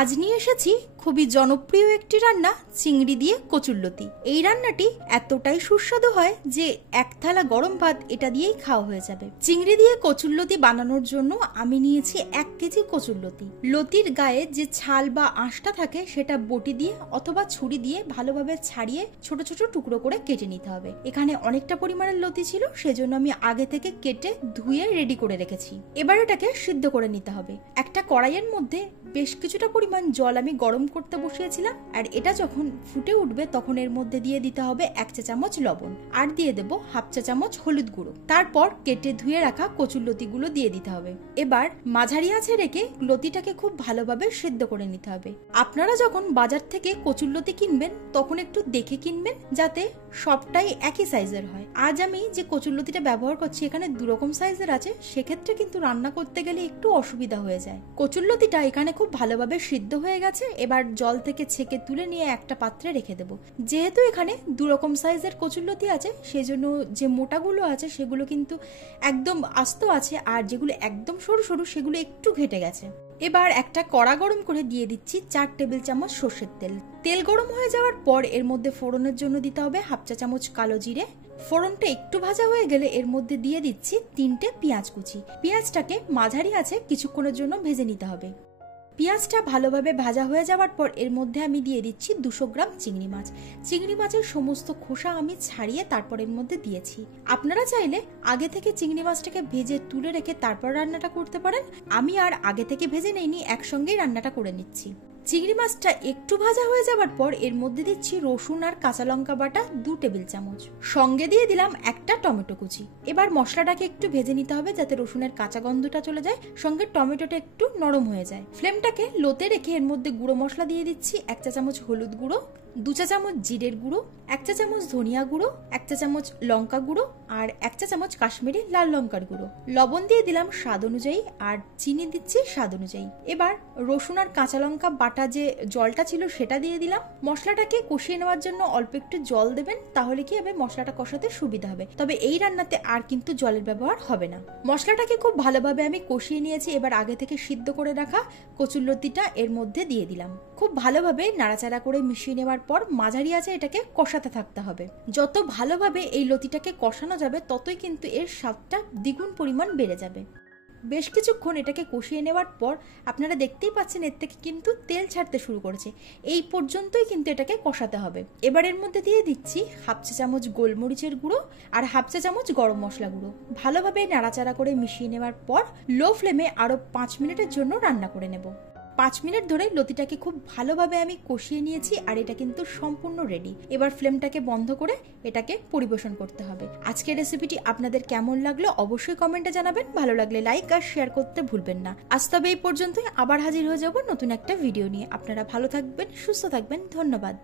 আজ নিয়ে এসেছি খুবই জনপ্রিয় একটি রান্না, চিংড়ি দিয়ে কচুরলতি। এই রান্নাটি এতটাই সুস্বাদু হয় যে এক থালা গরম ভাত এটা দিয়েই খাওয়া হয়ে যাবে। চিংড়ি দিয়ে কচুরলতি বানানোর জন্য আমি নিয়েছি 1 কেজি কচুরলতি। লতির গায়ে যে ছাল বা আঁশটা থাকে সেটা বটি দিয়ে অথবা ছুরি দিয়ে ভালোভাবে ছাড়িয়ে ছোট ছোট টুকরো করে কেটে নিতে হবে। এখানে অনেকটা পরিমাণের লতি ছিল, সেজন্য আমি আগে থেকে কেটে ধুয়ে রেডি করে রেখেছি। এবার এটাকে সিদ্ধ করে নিতে হবে। একটা কড়াইয়ের মধ্যে বেশ কিছুটা পরিমাণ জল আমি গরম করতে বসিয়েছিলাম, আর এটা যখন ফুটে উঠবে তখন এর মধ্যে দিয়ে দিতে হবে 1 চা চামচ লবণ, আর দিয়ে দেবো 1/2 চা চামচ হলুদ গুঁড়ো। তারপর কেটে ধুয়ে রাখা কচুর লতিগুলো দিয়ে দিতে হবে। এবার মাঝারি আঁচে রেখে লতিটাকে খুব ভালোভাবে সিদ্ধ করে নিতে হবে। আপনারা যখন বাজার থেকে কচুর লতি কিনবেন তখন একটু দেখে কিনবেন যাতে সবটাই একই সাইজের হয়। আজ আমি যে কচুর লতিটা ব্যবহার করছি এখানে 2 রকম সাইজের আছে, সেক্ষেত্রে কিন্তু রান্না করতে গেলে একটু অসুবিধা হয়ে যায়। কচুর লতিটা এখানে খুব ভালোভাবে সিদ্ধ হয়ে গেছে। এবার জল থেকে ছেঁকে তুলে নিয়ে একটা পাত্রে রেখে দেবো। যেহেতু এখানে 2 রকম সাইজের কচুরলতি আছে সেজন্য যে মোটাগুলো আছে সেগুলো কিন্তু একদম আস্ত আছে, আর যেগুলো একদম সরু সরু সেগুলো একটু ঘেটে গেছে। এবার একটা কড়া গরম করে দিয়ে দিচ্ছি 4 টেবিল চামচ সর্ষের তেল। তেল গরম হয়ে যাওয়ার পর এর মধ্যে ফোড়নের জন্য দিতে হবে 1/2 চা চামচ কালো জিরে। ফোড়নটা একটু ভাজা হয়ে গেলে এর মধ্যে দিয়ে দিচ্ছি 3টে পেঁয়াজ কুচি। পেঁয়াজটাকে মাঝারি আছে কিছুক্ষণের জন্য ভেজে নিতে হবে। পেঁয়াজটা ভালোভাবে ভাজা হয়ে যাওয়ার পর এর মধ্যে আমি দিয়ে দিচ্ছি 200 গ্রাম চিংড়ি মাছ। চিংড়ি মাছের সমস্ত খোসা আমি ছাড়িয়ে তারপর এর মধ্যে দিয়েছি। আপনারা চাইলে আগে থেকে চিংড়ি মাছটাকে ভেজে তুলে রেখে তারপর রান্নাটা করতে পারেন। আমি আর আগে থেকে ভেজে নেইনি, একসঙ্গেই রান্নাটা করে নিচ্ছি। চিংড়ি মাছটা একটু ভাজা হয়ে যাওয়ার পর এর মধ্যে দিচ্ছি রসুন আর কাঁচা লঙ্কা বাটা 2 টেবিল চামচ। সঙ্গে দিয়ে দিলাম একটা টমেটো কুচি। এবার মশলাটাকে একটু ভেজে নিতে হবে যাতে রসুনের কাঁচা গন্ধটা চলে যায়, সঙ্গে টমেটোটা একটু নরম হয়ে যায়। ফ্লেমটাকে লোতে রেখে এর মধ্যে গুঁড়ো মশলা দিয়ে দিচ্ছি 1 চা চামচ হলুদ গুঁড়ো, 2 চা চামচ জিরের গুঁড়ো, 1 চা চামচ ধনিয়া গুঁড়ো, 1 চা চামচ লঙ্কা গুঁড়ো আর 1 চা চামচ কাশ্মীরি লাল লঙ্কার গুঁড়ো। লবণ দিয়ে দিলাম স্বাদ অনুযায়ী আর চিনি দিচ্ছি স্বাদ অনুযায়ী। এবার রসুন আর কাঁচা লঙ্কা বাটা যে জলটা ছিল সেটা দিয়ে দিলাম। মশলাটাকে কষিয়ে নেওয়ার জন্য অল্প একটু জল দেবেন, তাহলে কি হবে মশলাটা কষাতে সুবিধা হবে। তবে এই রান্নাতে আর কিন্তু জলের ব্যবহার হবে না। মশলাটাকে খুব ভালোভাবে আমি কষিয়ে নিয়েছি। এবার আগে থেকে সিদ্ধ করে রাখা কচুরলতিটা এর মধ্যে দিয়ে দিলাম। খুব ভালোভাবে নাড়াচাড়া করে মিশিয়ে নেওয়ার পর মাঝারি আঁচে এটাকে কষাতে থাকতে হবে। যত ভালোভাবে এই লতিটাকে কষানো যাবে ততই কিন্তু এর স্বাদটা দ্বিগুণ পরিমাণ বেড়ে যাবে। বেশ কিছুক্ষণ এটাকে কষিয়ে নেওয়ার পর আপনারা দেখতেই পাচ্ছেন এর থেকে কিন্তু তেল ছাড়তে শুরু করেছে। এই পর্যন্তই কিন্তু এটাকে কষাতে হবে। এবার এর মধ্যে দিয়ে দিচ্ছি 1/2 চা চামচ গোলমরিচের গুঁড়ো আর 1/2 চা চামচ গরম মশলা গুঁড়ো। ভালোভাবে নাড়াচাড়া করে মিশিয়ে নেওয়ার পর লো ফ্লেমে আরো 5 মিনিটের জন্য রান্না করে নেব। 5 মিনিট ধরে লতিটাকে খুব ভালোভাবে আমি কষিয়ে নিয়েছি আর এটা কিন্তু সম্পূর্ণ রেডি। এবার ফ্লেমটাকে বন্ধ করে এটাকে পরিবেশন করতে হবে। আজকের রেসিপিটি আপনাদের কেমন লাগলো অবশ্যই কমেন্টে জানাবেন। ভালো লাগলে লাইক আর শেয়ার করতে ভুলবেন না। আজ তবে এই পর্যন্তই, আবার হাজির হয়ে যাব নতুন একটা ভিডিও নিয়ে। আপনারা ভালো থাকবেন, সুস্থ থাকবেন। ধন্যবাদ।